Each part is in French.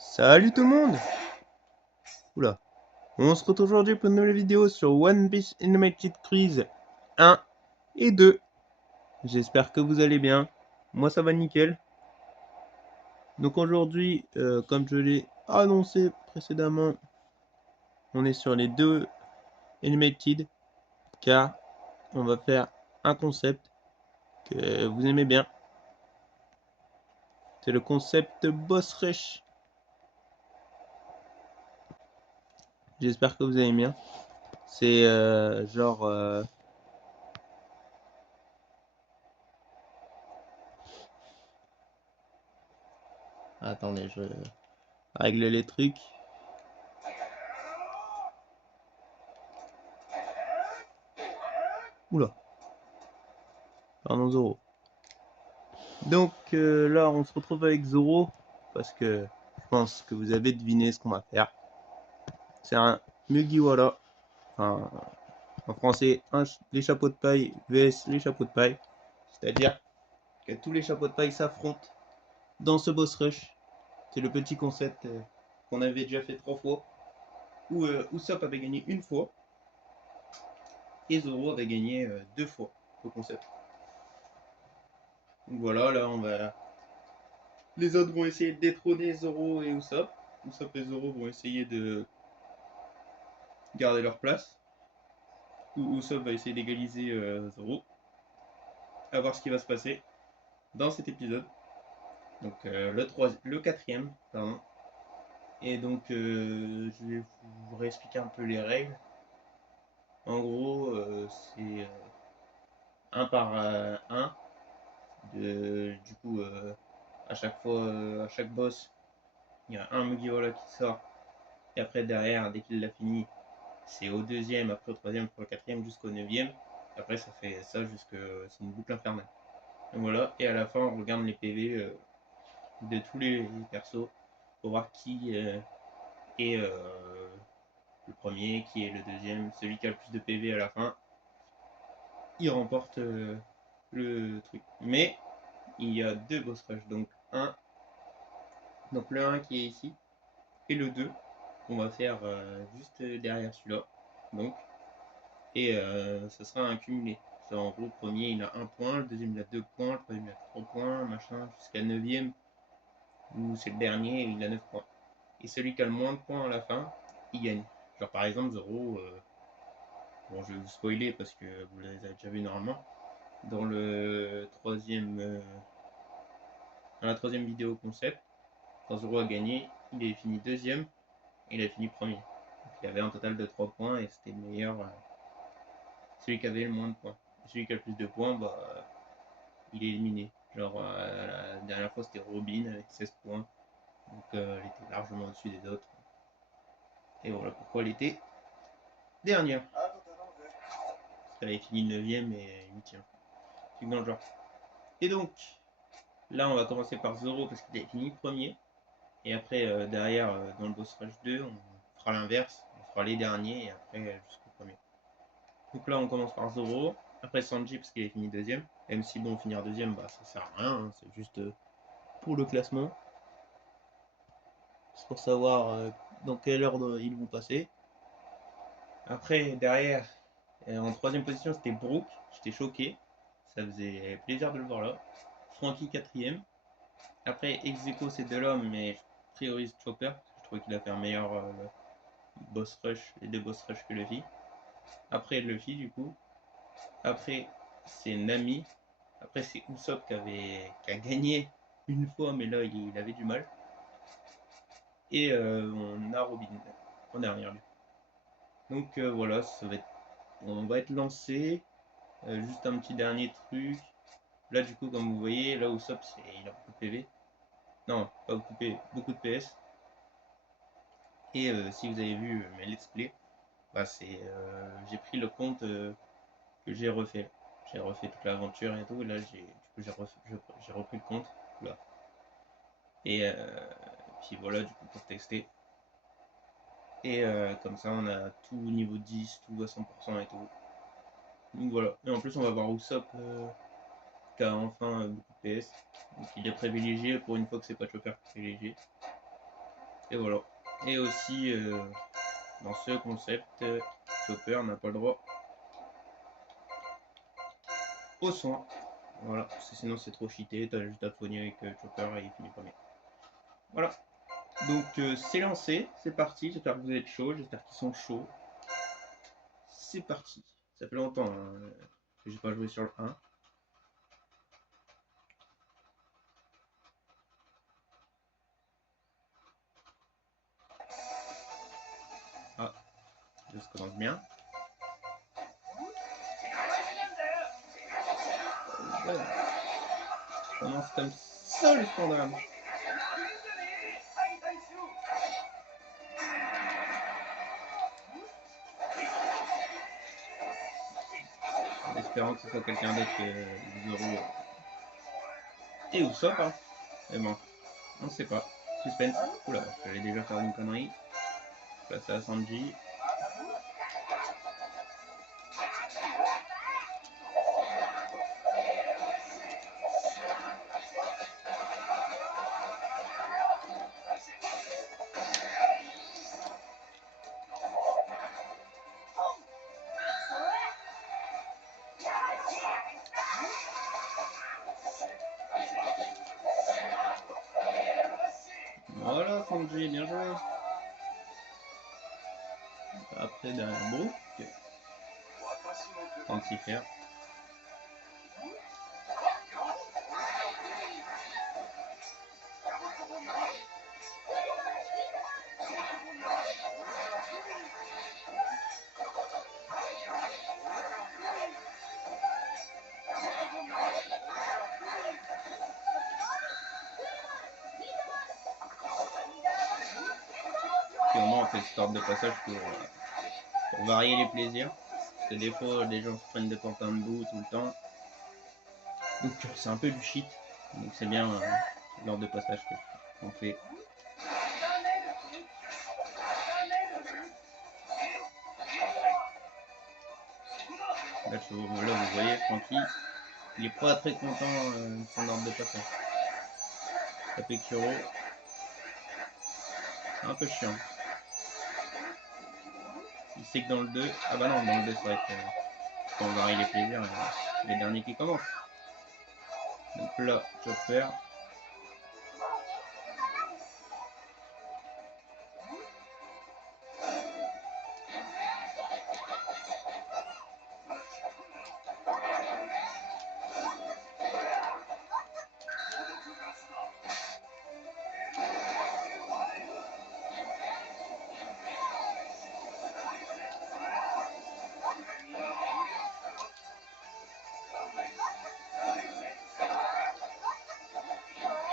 Salut tout le monde! Oula. On se retrouve aujourd'hui pour une nouvelle vidéo sur One Piece Animated Series 1 et 2. J'espère que vous allez bien. Moi ça va nickel. Donc aujourd'hui, comme je l'ai annoncé précédemment, on est sur les deux Animated car on va faire un concept que vous aimez bien. C'est le concept Boss Rush. J'espère que vous allez bien. C'est genre... Attendez, je règle les trucs. Oula, pardon Zoro. Donc là, on se retrouve avec Zoro parce que je pense que vous avez deviné ce qu'on va faire. C'est un Mugiwara, enfin, en français, les chapeaux de paille vs les chapeaux de paille. C'est-à-dire que tous les chapeaux de paille s'affrontent dans ce boss rush. C'est le petit concept qu'on avait déjà fait 3 fois, où Usopp avait gagné une fois et Zoro avait gagné 2 fois le concept. Donc voilà, là on va. Les autres vont essayer de détrôner Zoro et Usopp. Usopp et Zoro vont essayer de garder leur place. Usopp va essayer d'égaliser Zoro. À voir ce qui va se passer dans cet épisode. Donc le quatrième, pardon. Et donc je vais vous réexpliquer un peu les règles. En gros, c'est 1 par 1. Du coup, à chaque fois, à chaque boss, il y a un Mugiwara qui sort. Et après, derrière, dès qu'il l'a fini, c'est au deuxième, après au troisième, après au quatrième, jusqu'au neuvième. Après, ça fait ça jusque. C'est une boucle infernale. Donc voilà, et à la fin, on regarde les PV de tous les persos pour voir qui est le premier, qui est le deuxième. Celui qui a le plus de PV à la fin, il remporte le truc. Mais il y a deux boss rush, donc le 1 qui est ici, et le 2 qu'on va faire juste derrière celui-là. Donc, et ce sera un cumulé. Genre, en gros, le premier il a 1 point, le deuxième il a 2 points, le troisième il a 3 points, machin, jusqu'à 9ème, où c'est le dernier, il a 9 points. Et celui qui a le moins de points à la fin, il gagne. Genre par exemple Zoro, bon je vais vous spoiler parce que vous les avez déjà vu normalement, dans le troisième, dans la troisième vidéo concept, quand Zoro a gagné, il est fini deuxième et il a fini premier. Donc il avait un total de 3 points et c'était le meilleur, celui qui avait le moins de points. Et celui qui a le plus de points, bah, il est éliminé. Genre la dernière fois c'était Robin avec 16 points, donc elle était largement au-dessus des autres. Et voilà pourquoi elle était dernière. Elle avait fini 9ème et 8ème. Truc dans le genre. Et donc, là, on va commencer par Zoro parce qu'il a fini premier. Et après, derrière, dans le boss rush 2, on fera l'inverse. On fera les derniers et après jusqu'au premier. Donc là, on commence par Zoro. Après Sanji parce qu'il a fini deuxième. Même si, bon, finir deuxième, bah ça sert à rien. Hein, c'est juste pour le classement. C'est pour savoir dans quel ordre ils vont passer. Après, derrière, en troisième position, c'était Brook. J'étais choqué. Ça faisait plaisir de le voir là. Frankie quatrième. Après, Execo c'est de l'homme, mais je priorise Chopper. Je trouve qu'il a fait un meilleur boss rush, les deux boss rush que Luffy. Après, Luffy, du coup. Après, c'est Nami. Après, c'est Usopp qui a gagné une fois, mais là, il avait du mal. Et on a Robin en dernier lieu. Donc voilà, on va être lancé. Juste un petit dernier truc. Là, du coup, comme vous voyez, là, Usopp, il a beaucoup de PV. Non, pas beaucoup de PV, beaucoup de PS. Et si vous avez vu mes let's play, bah j'ai pris le compte que j'ai refait. J'ai refait toute l'aventure et tout. Et là, j'ai repris le compte. Là. Et puis voilà, du coup, pour tester. Et comme ça, on a tout au niveau 10, tout à 100% et tout. Donc voilà. Et en plus, on va voir Usopp qui a enfin beaucoup de PS. Donc il est privilégié pour une fois que c'est pas Chopper qui est privilégié. Et voilà. Et aussi, dans ce concept, Chopper n'a pas le droit aux soins. Voilà, parce que sinon c'est trop cheaté, t'as juste à te fogner avec Chopper et il finit premier. Voilà. Donc c'est lancé, c'est parti, j'espère que vous êtes chauds, j'espère qu'ils sont chauds. C'est parti. Ça fait longtemps hein, que j'ai pas joué sur le 1. Ah, ça commence bien. Ouais. Ça commence comme ça le scandale. En espérant que ce soit quelqu'un d'autre que Zoro et Usopp. Hein. Mais bon, on ne sait pas. Suspense. Oula, j'allais déjà faire une connerie. Place à Sanji. Voilà, Sanji, bien joué. Après, derrière Brook. Tente s'y faire. Puis au moins on fait ce sorte de passage pour varier les plaisirs. Parce que des fois les gens se prennent des pantins de boue tout le temps. Donc c'est un peu du shit. Donc c'est bien lors de passage qu'on fait. Là, vous voyez, Franky, il est pas très content de son ordre de passage. Taper Kuro. C'est un peu chiant. Il sait que dans le 2. Ah bah non, dans le 2 c'est vrai que on varie les plaisirs, les derniers qui commencent. Donc là, Chopper.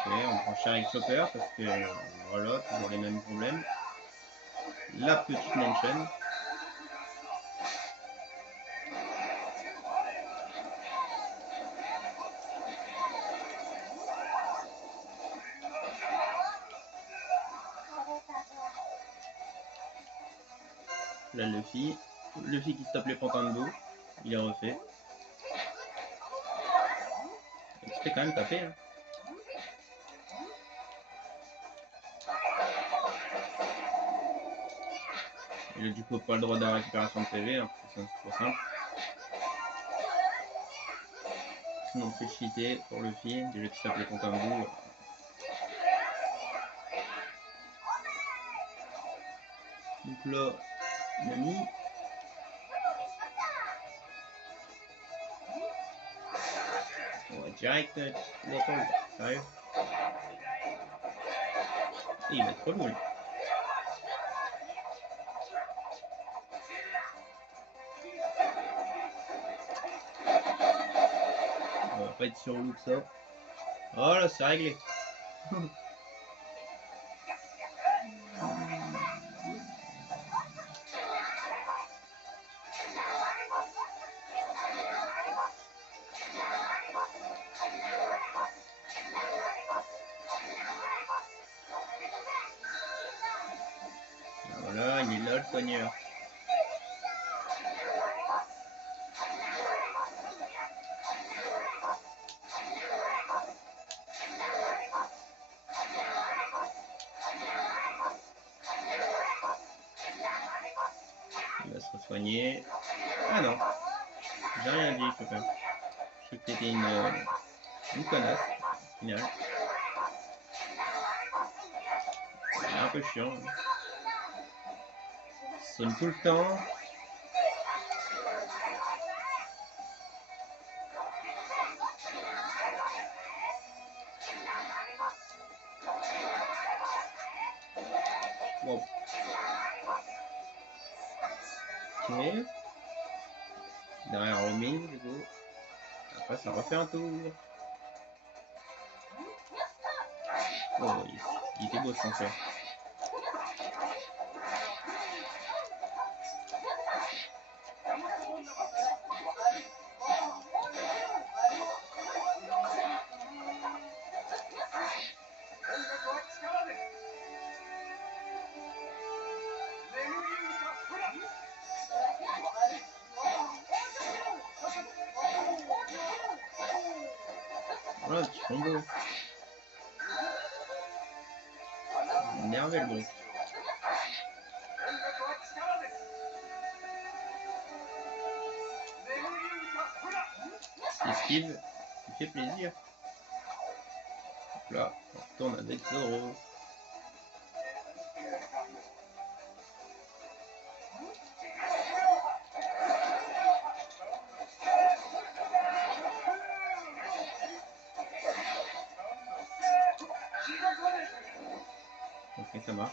Ok, on prend cher avec Chopper parce que voilà, toujours les mêmes problèmes. La petite mention. Là, Luffy qui stoppe les pantins de boue. Il est refait. Il se fait quand même taper. Hein. Il a du coup pas le droit de la récupération de PV, hein, c'est trop simple. Sinon c'est cheaté pour Luffy, déjà qu'il stoppe les pantins de boue. Donc là, Nami. On va direct l'épaule, sérieux. Et il est trop lourd. On va pas être sur loup que ça. Oh là, c'est réglé. Voilà, il est là le soigneur. Faut soigner. Ah non, j'ai rien dit quand même. Je crois que t'étais une connasse, au final. C'est un peu chiant. Ça sonne tout le temps. Wow. Ok. Derrière remise, du coup. Après, ça refait un tour. Oh, il était beau ce concert. Voilà, petit combo. Énervé le bruit. Esquive, ça fait plaisir. Là, on retourne avec Zoro. Ok, ça marche.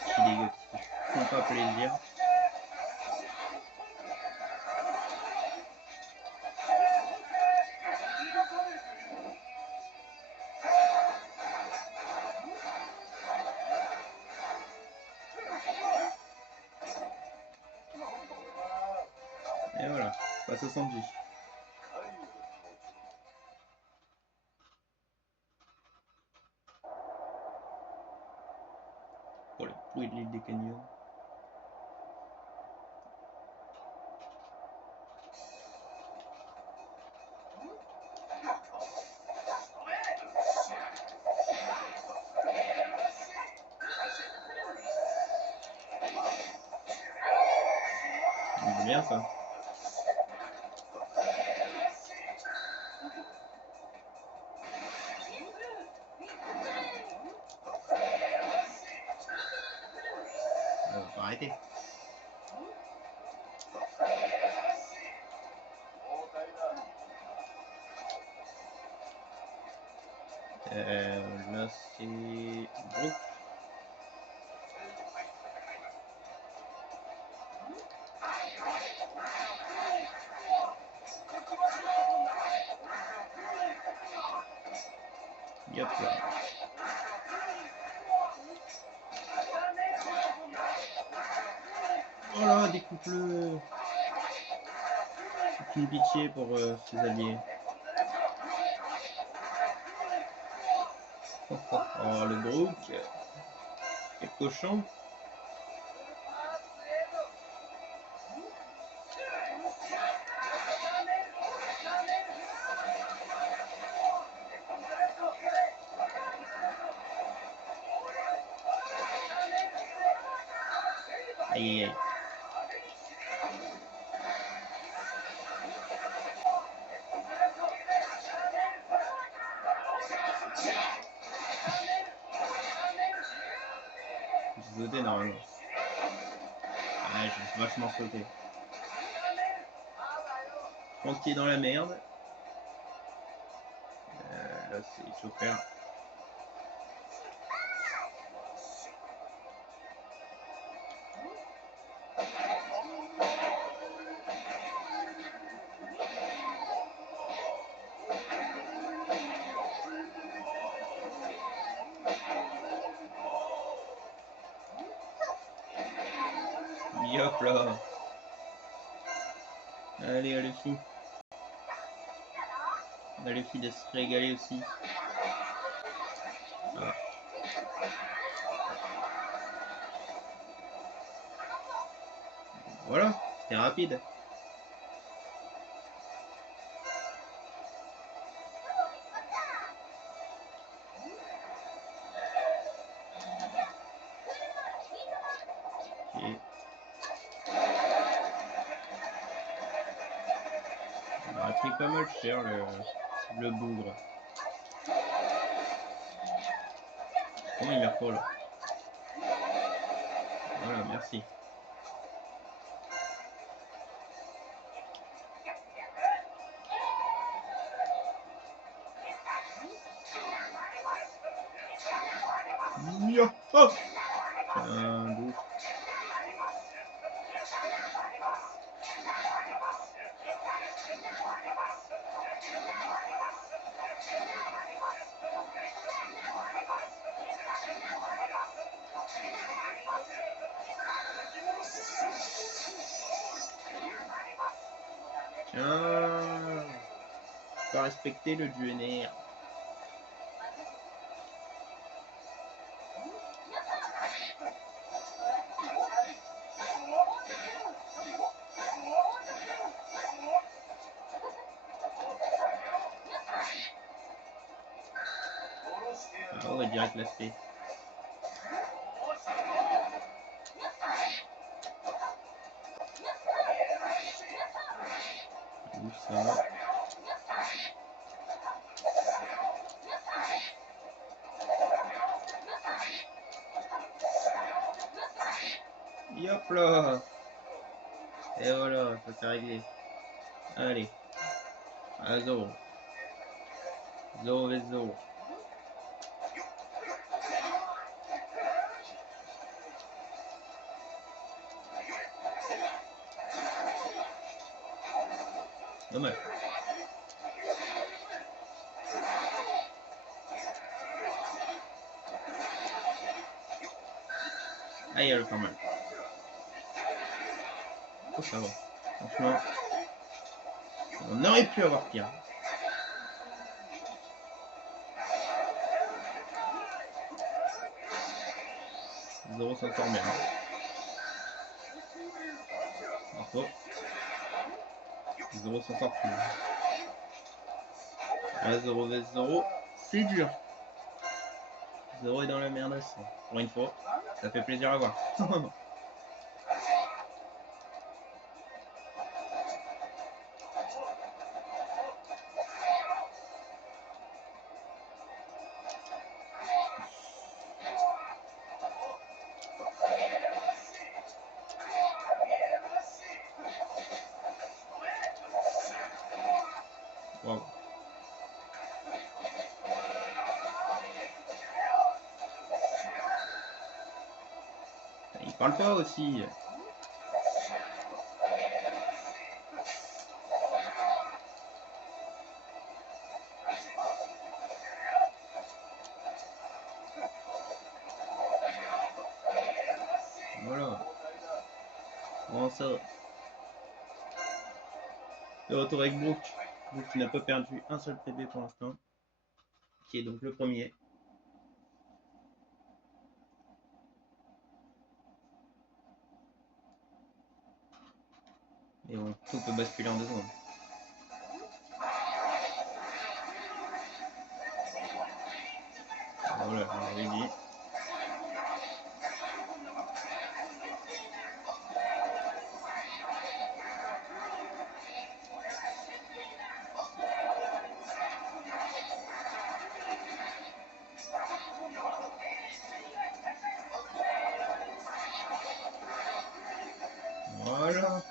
Petit dégâts qui font pas plaisir. Et voilà, passe au Sanji. Pour les pouilles de l'île des canyons. C'est bien ça. On va pas arrêter. Là c'est Brook. Yop là. Oh là, découpe-le. Aucune pitié pour ses alliés. Oh, oh, oh, le Brook. Quel cochon. Aïe aïe aïe. J'ai sauté normalement. Ouais, j'ai vachement sauté. Quand il est dans la merde. Là c'est Chopper. Hop là. Allez, à Luffy. À Luffy de se régaler aussi. Ah. Voilà, c'était rapide. pris pas mal cher le bougre. Comment il meurt pas là? Voilà, merci. Oh, un boost. Tiens, pas respecter le duener. Ah ouais, direct l'aspect. Où ça? Et hop là. Et voilà, ça c'est réglé. Allez. À 0. 0 vs 0. Dommage. Ah, il y a le pas mal. Oh, ça va. Franchement, on aurait pu avoir pire. Zoro s'en sort bien. Bravo. Zoro s'en sort plus. Ah, 0 vs 0, c'est dur. Zoro est dans la merde aussi. Pour une fois, ça fait plaisir à voir. Wow. Il parle pas aussi. Voilà. Comment ça? De retour avec Brook. Brook qui n'a pas perdu un seul PB pour l'instant. Qui est donc le premier. Et bon, tout peut basculer en 2 secondes. Voilà, je l'avais dit. Voilà.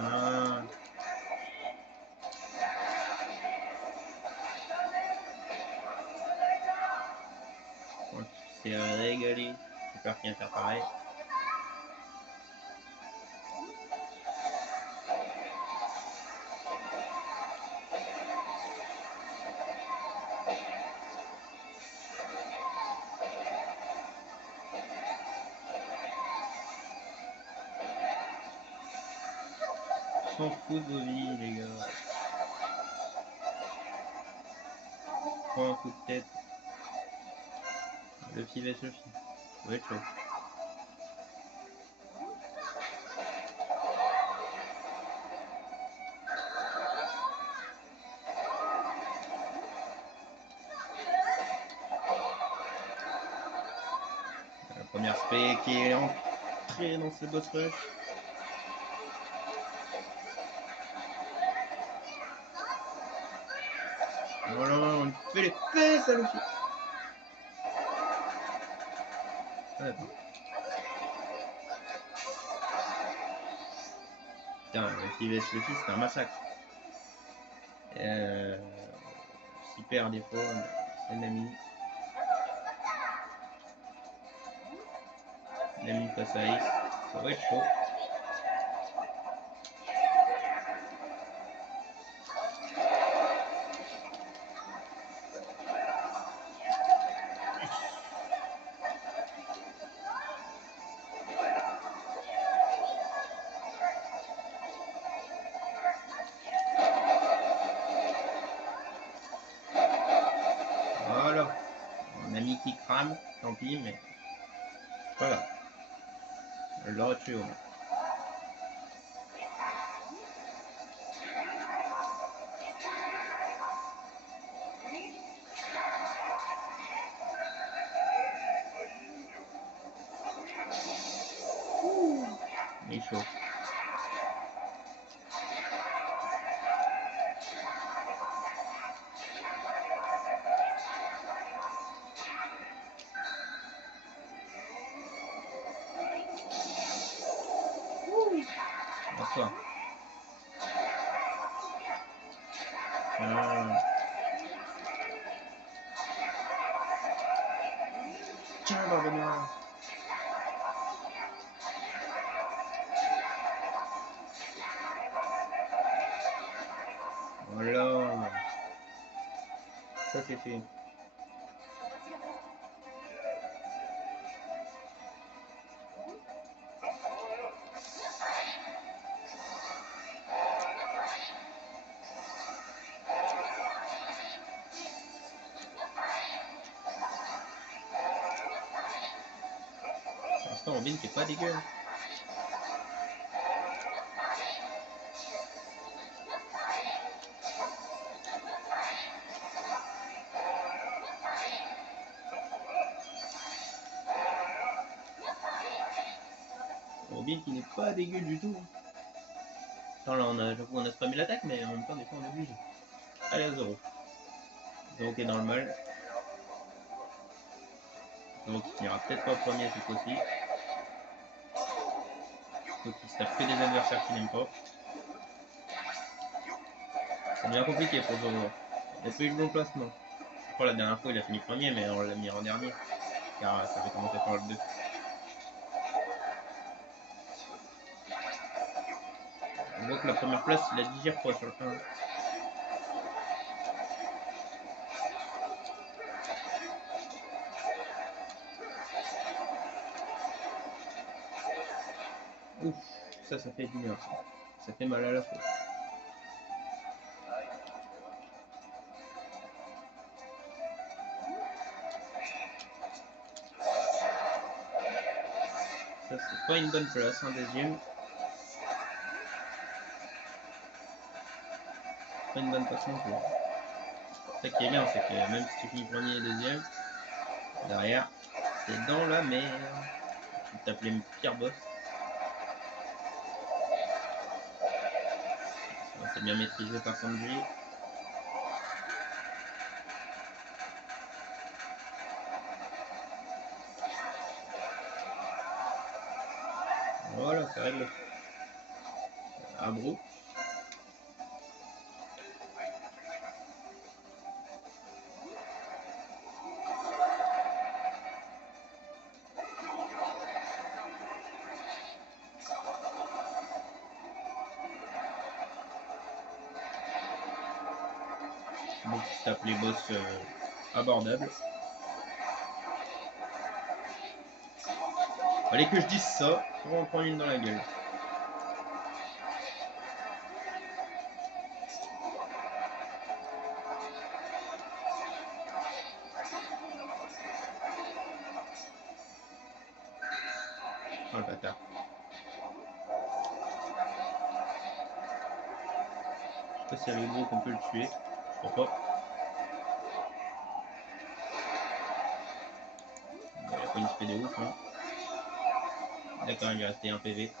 Ah. On s'est régalé. Super qui vient faire pareil. S'en fout de vos vies, les gars. Prends un coup de tête. Luffy vs Luffy. Ça va être chaud. La première spé qui est entrée dans ce boss rush. Voilà, on lui fait les fesses à Luffy. Ouais. Putain, Luffy vs Luffy, c'est un massacre. S'il perd des fois, c'est Nami. Nami face à Ace, ça va être chaud. Voilà, Nami qui crame, tant pis, mais c'est pas grave. Elle l'aurait tué au moins. Il est chaud. Bonsoir. Tiens, Barbe Noire. Voilà. Ça c'est fait. Pour l'instant, Robin qui est pas dégueu. Robin qui n'est pas dégueu du tout. Attends, là on a spammé l'attaque, mais en même temps, des fois on est obligé. Allez à Zoro. Zoro qui est dans le mal. Zoro qui finira peut-être pas premier cette fois-ci. Donc il se tape que des adversaires qu'il n'aime pas. Ça devient compliqué pour Zoro. Il a pas eu le bon placement. Je crois la dernière fois il a fini premier, mais on l'a mis en dernier. Car ça avait commencé par le 2. On voit que la première place il la digère pas sur le 1. Ouf, ça fait du bien. Ça fait mal à la peau. Ça c'est pas une bonne place, un deuxième. Pas une bonne façon de jouer. Ce qui est bien, c'est que même si tu finis premier et deuxième, derrière, t'es dans la merde. Tu tapes les pires boss. C'est bien maîtrisé par Sanji. Voilà, c'est réglé. Abro. Donc tu tapes les boss abordables. Fallait que je dise ça pour en prendre une dans la gueule. Oh le bâtard. Je sais pas si avec gros qu'on peut le tuer. Je crois pas. Bon, il a pas une spé de ouf, hein. D'accord, il lui restait un PV.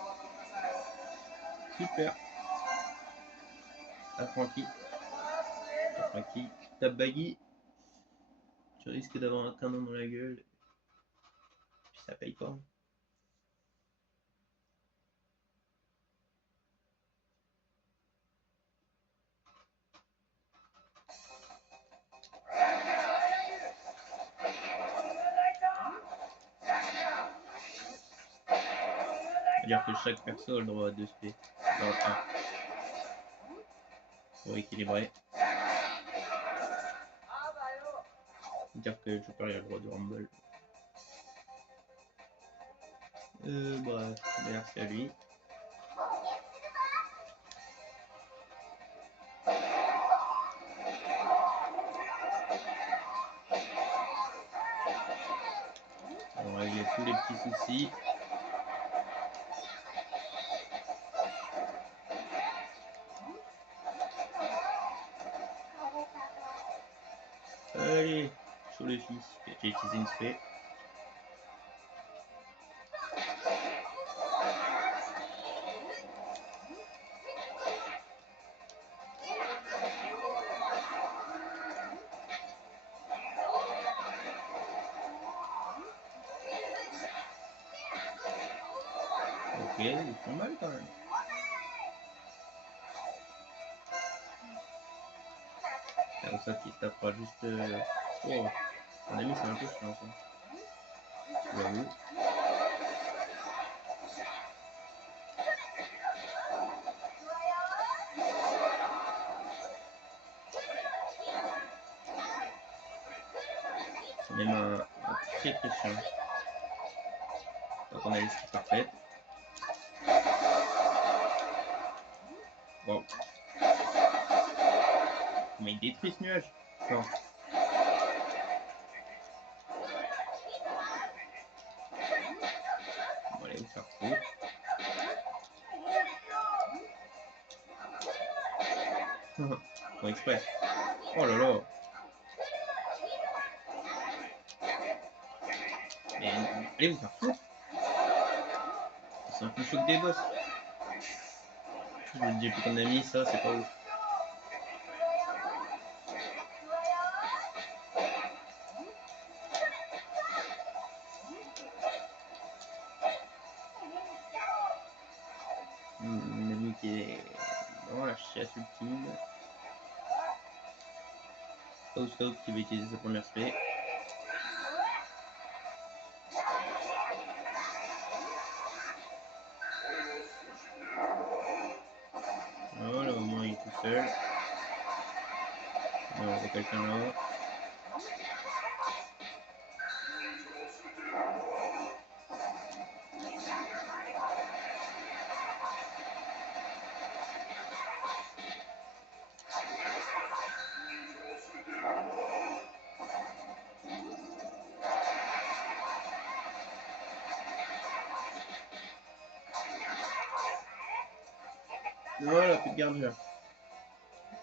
Super. À Francky. Tape Baggy. Tu risques d'avoir un canon dans la gueule. Puis ça paye pas. C'est-à-dire que chaque perso a le droit à 2 spé. Dans le 1. Pour équilibrer. C'est-à-dire que Chopper a le droit de rumble. Bref, merci à lui. On va régler tous les petits soucis. Allez, chaud les fils. J'ai utilisé une spé. Ok, ils font mal quand même. C'est comme ça qu'il se tapera juste... Oh, mon ami c'est un peu chiant ça. J'avoue. C'est même un très très chiant. Donc on a l'esprit parfaite. Bon. Mais il détruit ce nuage. Non. On va aller vous faire foutre. Bon exprès. Oh là là. Mais allez vous faire foutre. C'est un peu choc des boss. Je le dis plus qu'on a mis ça, c'est pas ouf. Mon ami qui est dans la chasse ultime. House qui va utiliser sa première spé. Voilà, au moins il est tout seul. Non, il y a quelqu'un là. Voilà, plus de gardien.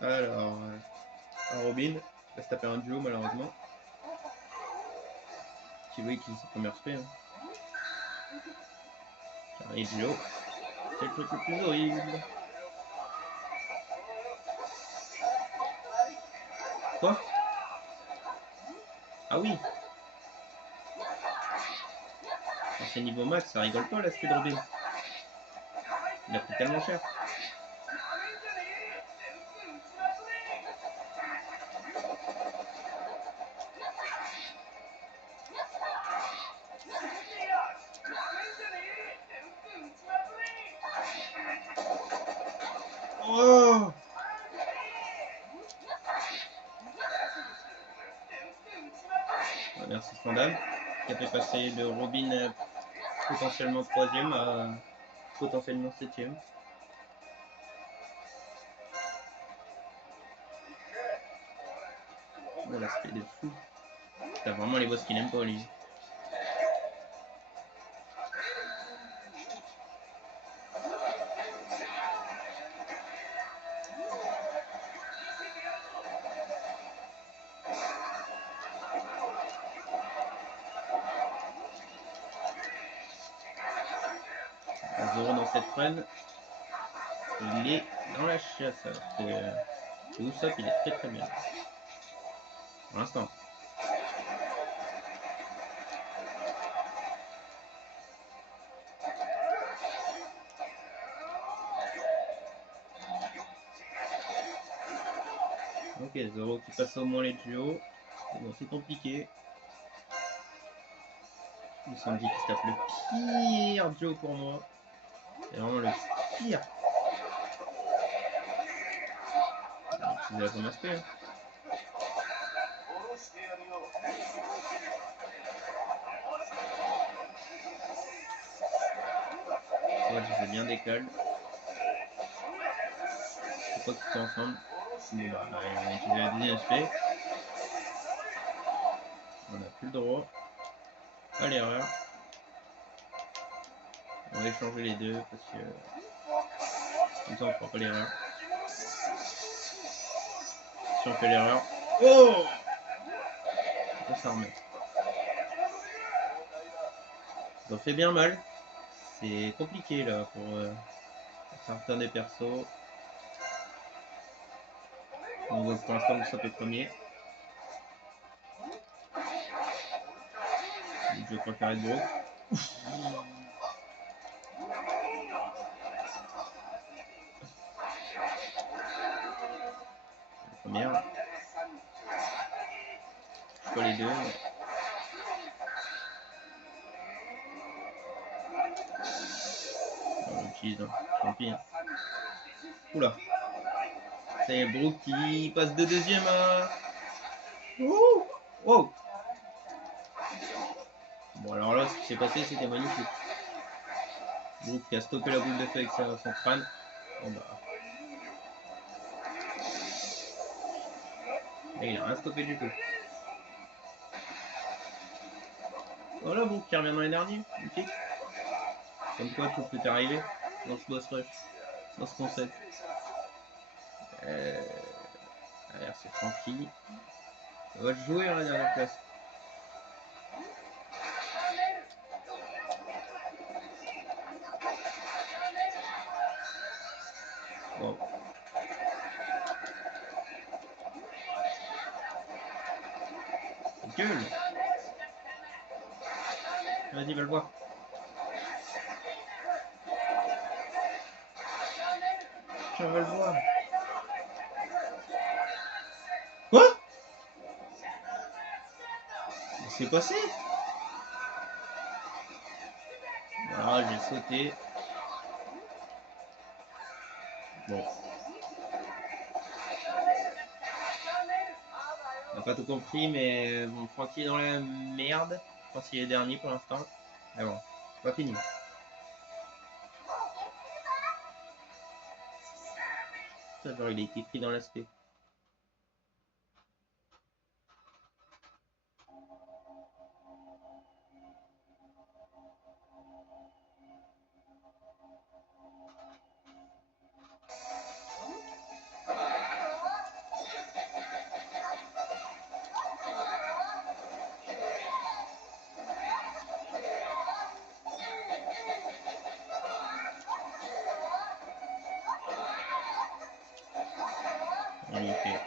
Alors, Robin va se taper un duo malheureusement. Qui veut utiliser sa première spé. Hein. Et duo. C'est le truc le plus horrible. Quoi? Ah oui. Quand c'est niveau max, ça rigole pas la spé de Robin. Il a pris tellement cher. Oh! Merci Scandale, qui a fait passer le Robin potentiellement 3ème à potentiellement 7ème. Oh l'aspect de fou. T'as vraiment les boss qu'il n'aime pas lui. Zoro dans cette run, il est dans la chasse alors que Usopp il est très bien pour l'instant. Ok, Zoro qui passe au moins les duos. Bon, c'est compliqué. Ils sont dit qui se tape le pire duo pour moi. C'est vraiment le pire. Il utilise la son aspect. Hein. Ouais, je fais bien décale. Je crois qu'ils sont ensemble. Bon, bah, on a utilisé la deuxième aspect. On n'a plus le droit à l'erreur. On va échanger les deux parce que comme ça on ne fera pas l'erreur. Si on fait l'erreur, oh, on peut s'en remettre. Ça fait bien mal. C'est compliqué là pour certains des persos. On voit pour l'instant que ça peut premier. Je préfère être gros. La première. Je vois les deux. Mais... on l'utilise, hein. Tant pis. Hein. Oula. C'est Brook qui passe de deuxième à... Oh, oh. Bon alors là ce qui s'est passé c'était magnifique. Brook qui a stoppé la boule de feu avec son crâne. Bon bah... et il a rien stoppé du tout. Voilà Brook qui revient dans les derniers. Magnifique. Comme quoi tout peut arriver dans ce boss rush. Dans ce concept. Allez, c'est tranquille. Ça va jouer à la dernière place. Bon. Gueule. Vas-y, va le voir. Tiens, va le voir. Quoi? Qu'est-ce qui s'est passé? Voilà, j'ai sauté. Bon. On n'a pas tout compris, mais bon, Francky est dans la merde. Je pense qu'il est dernier pour l'instant. Mais bon, c'est pas fini. Ça, genre, il a été pris dans l'aspect.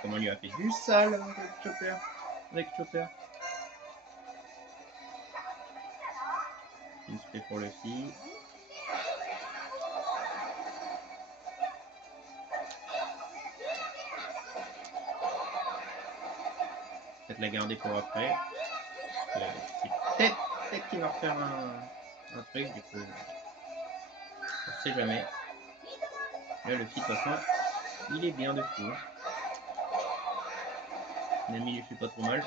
Comment il lui a fait du sale avec Chopper. Une spé pour le fille. Peut-être la garder pour après. C'est peut-être qu'il va refaire un truc du coup. On sait jamais. Là le fille de toute façon, il est bien de fou. Nami lui fait pas trop mal.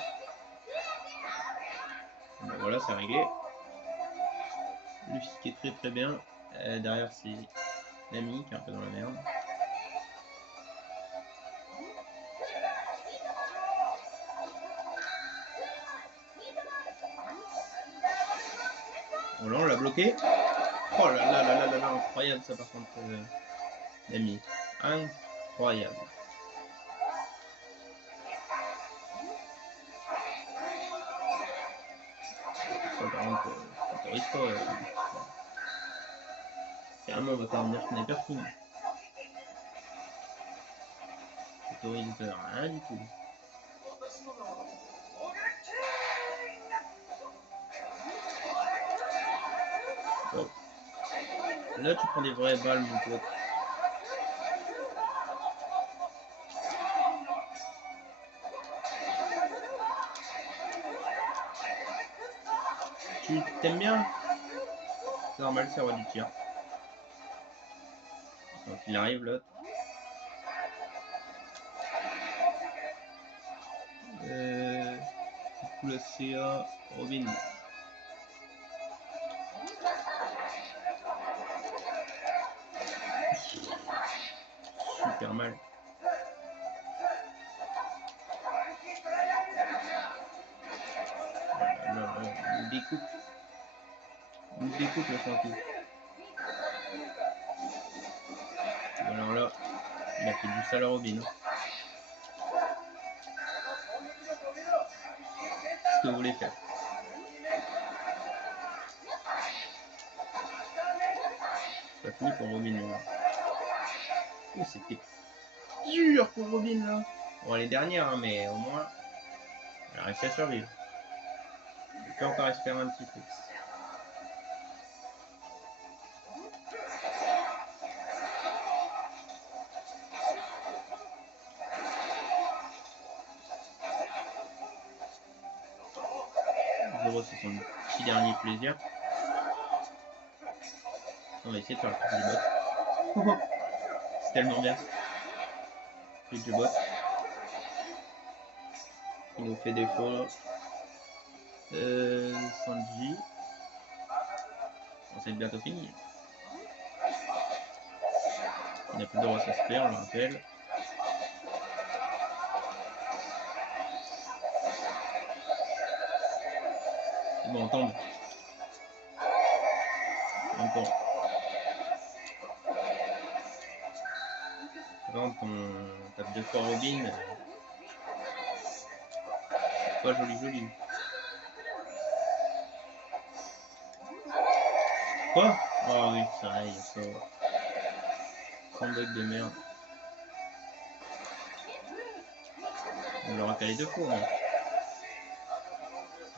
Ben voilà, c'est réglé. Luffy qui est très bien. Derrière c'est Nami qui est un peu dans la merde. Oh là on l'a bloqué. Oh là là là là là, incroyable ça par contre Nami. Incroyable. Ça par contre, ça autorise pas. Carrément, on va pas revenir sniper fini. Autorise rien du tout. Hop. Là, tu prends des vraies balles, mon pote. Tu t'aimes bien? C'est normal, c'est roi du tir. Donc il arrive là. Du coup la CA, Robin. Super mal. Il découpe. Il découpe le Francky. Alors là, il a fait du sale à Robin. Ce que vous voulez faire. C'est pas fini pour Robin là. Oh, c'était dur pour Robin là. Bon, elle est dernière, hein, mais au moins, elle a réussi à survivre. On peut encore espérer un petit peu. C'est son petit dernier plaisir. On va essayer de faire le truc du bot. C'est tellement bien. Truc du bot. Il nous fait défaut. Sanji. Bon, c'est bientôt fini. Il n'a plus de droit à s'inspirer, on le rappelle. C'est bon, on tombe. Encore. Quand on tape deux fois Robin, c'est pas joli joli. Quoi? Oh oui, ça aille, ça. Sans bug de merde. On l'aura calé deux fois. Hein.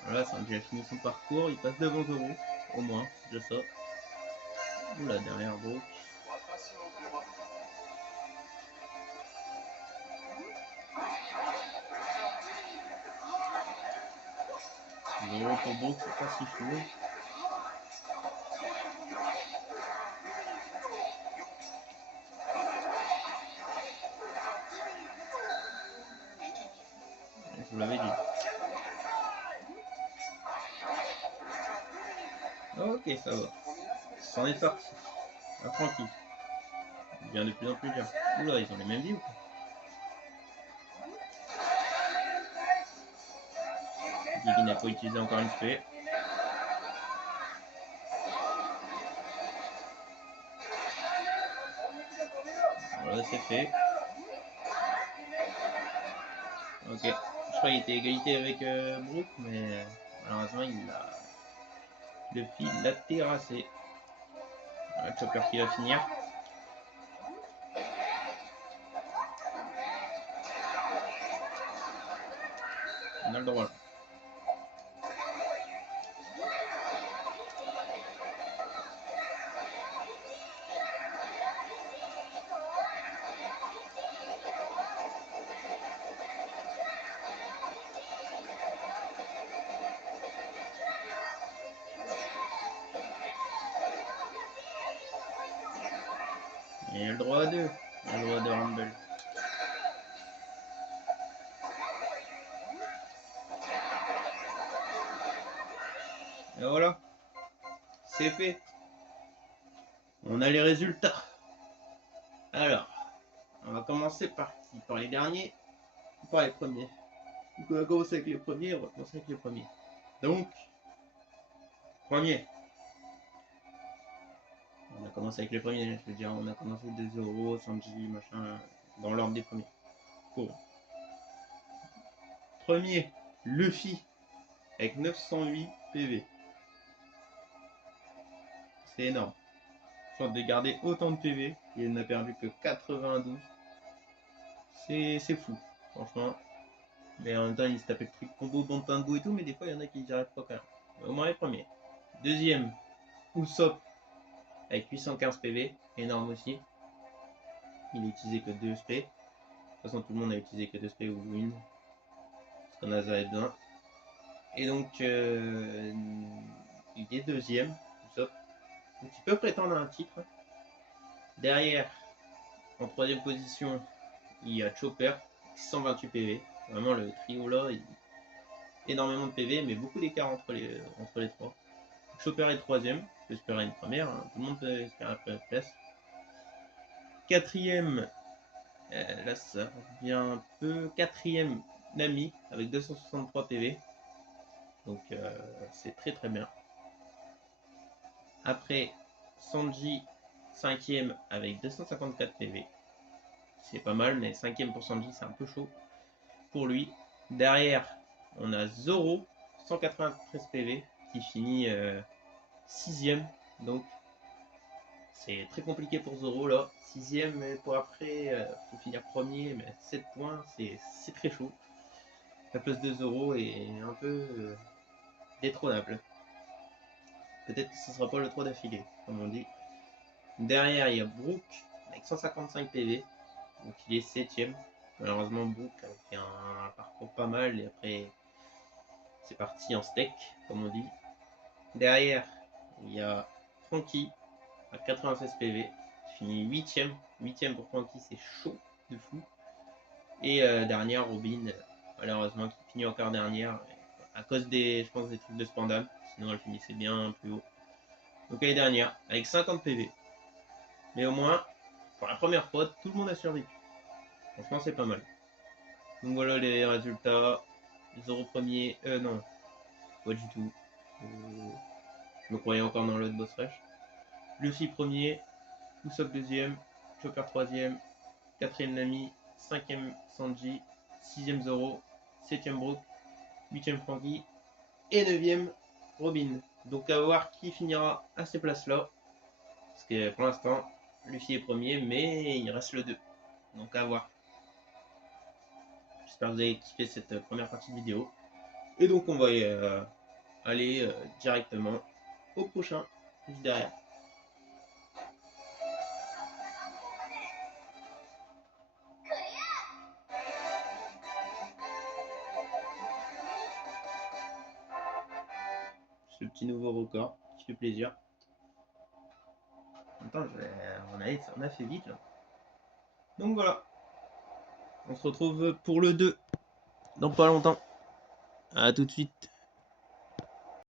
Voilà, Sanji a fini son parcours, il passe devant Zoro. Au moins, déjà ça. Oula, derrière Brook. Zoro pour Brook, c'est pas si fou. Je vous l'avais dit. Ok, ça va. C'en est sorti. Apprenti. Il devient de plus en plus dur. Oula, ils ont les mêmes vies ou quoi? Gigi n'a pas utilisé encore une spé. Voilà, c'est fait. Ok. Je crois qu'il était égalité avec Brook, mais malheureusement, il a... Le fil l'a terrassé. Voilà, Chopper qui va finir. On a le droit. Il a le droit à deux. Il a le droit de Rumble. Et voilà. C'est fait. On a les résultats. Alors, on va commencer par qui? Par les derniers ou par les premiers? Donc on va commencer avec les premiers, on va commencer avec les premiers. Donc, premier. On a commencé avec les premiers, je veux dire, on a commencé de Zoro, Sanji, machin, dans l'ordre des premiers. Cool. Premier, Luffy, avec 908 PV. C'est énorme. sorte de garder autant de PV. Il n'a perdu que 92. C'est fou, franchement. Mais en même temps, il se tapait le truc combo bon pingo et tout, mais des fois, il y en a qui n'y arrivent pas quand même. Mais au moins les premiers. Deuxième, Usopp avec 815 PV, énorme aussi. Il n'a utilisé que 2 SP. De toute façon, tout le monde a utilisé que 2 SP ou une. Parce qu'on a Z1. Et donc, il est deuxième, Usopp. Donc, il peut prétendre à un titre. Derrière, en troisième position, il y a Chopper, 628 PV. Vraiment, le trio là, énormément de PV, mais beaucoup d'écart entre les trois. Chopper est troisième, peut espérer une première, hein. Tout le monde peut espérer la première place. Quatrième, là ça revient un peu. Quatrième, Nami, avec 263 PV. Donc c'est très très bien. Après, Sanji, cinquième, avec 254 PV. C'est pas mal, mais cinquième pour Sanji, c'est un peu chaud pour lui. Derrière, on a Zoro, 193 PV, qui finit sixième. Donc c'est très compliqué pour Zoro là. Sixième, mais pour après, faut finir premier, mais 7 points, c'est très chaud. La place de Zoro est un peu détrônable. Peut-être que ce ne sera pas le 3 d'affilée, comme on dit. Derrière, il y a Brook avec 155 PV. Donc il est 7ème. Malheureusement, Brook a fait un parcours pas mal et après, c'est parti en steak, comme on dit. Derrière, il y a Franky à 96 PV. Il finit 8ème. 8ème pour Franky, c'est chaud de fou. Et dernière, Robin, malheureusement, qui finit encore dernière à cause des, je pense, des trucs de Spandam. Sinon, elle finissait bien plus haut. Donc elle est dernière, avec 50 PV. Mais au moins, pour la première fois, tout le monde a survécu. Franchement, c'est pas mal. Donc voilà les résultats. Zoro premier, non, pas du tout. Je me croyais encore dans l'autre boss rush. Luffy premier, Usopp deuxième, Chopper troisième, quatrième Nami, cinquième Sanji, sixième Zoro, septième Brook, huitième Franky et neuvième Robin. Donc à voir qui finira à ces places-là. Parce que pour l'instant, Luffy est premier, mais il reste le 2. Donc à voir. J'espère que vous avez kiffé cette première partie de vidéo. Et donc on va aller directement au prochain, juste derrière. Ce petit nouveau record qui fait plaisir. Attends, on a fait vite là. Donc voilà. On se retrouve pour le 2 dans pas longtemps. A tout de suite.